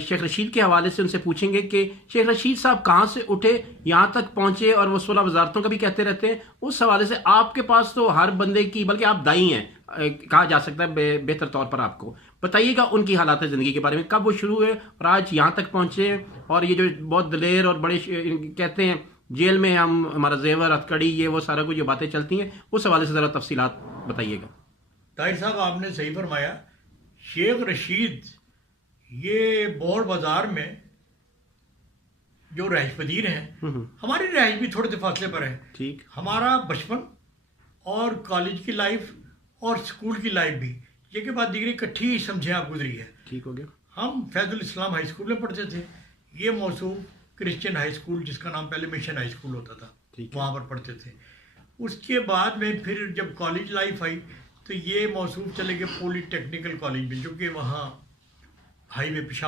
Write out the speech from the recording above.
शेख रशीद के हवाले से उनसे पूछेंगे कि शेख रशीद साहब कहाँ से उठे, यहाँ तक पहुँचे, और वो 16 वजारतों का भी कहते रहते हैं। उस हवाले से आपके पास तो हर बंदे की, बल्कि आप दाई हैं कहा जा सकता है बेहतर तौर पर। आपको बताइएगा उनकी हालात ज़िंदगी के बारे में, कब वो शुरू हुए और आज यहाँ तक पहुँचे, और ये जो बहुत दलेर और बड़े कहते हैं जेल में हम हमारा जेवर हथकड़ी ये वो सारा कुछ जो बातें चलती हैं, उस हवाले से ज़रा तफसीलात बताइएगा। ताहिर साहब आपने सही फरमाया। शेख रशीद ये बौर बाजार में जो रहायश पजीर हैं, हमारी रहायश भी थोड़े से फासले पर है। ठीक। हमारा बचपन और कॉलेज की लाइफ और स्कूल की लाइफ भी ये के बाद डिग्री इकट्ठी समझे आप गुजरी है। ठीक हो गया। हम फैजुल इस्लाम हाई स्कूल में पढ़ते थे, ये मौसूफ क्रिश्चियन हाई स्कूल जिसका नाम पहले मिशन हाई स्कूल होता था, वहाँ पर पढ़ते थे। उसके बाद में फिर जब कॉलेज लाइफ आई तो ये मौसूफ चले गए पॉलीटेक्निकल कॉलेज में, जो कि वहाँ हाईवे पेशावर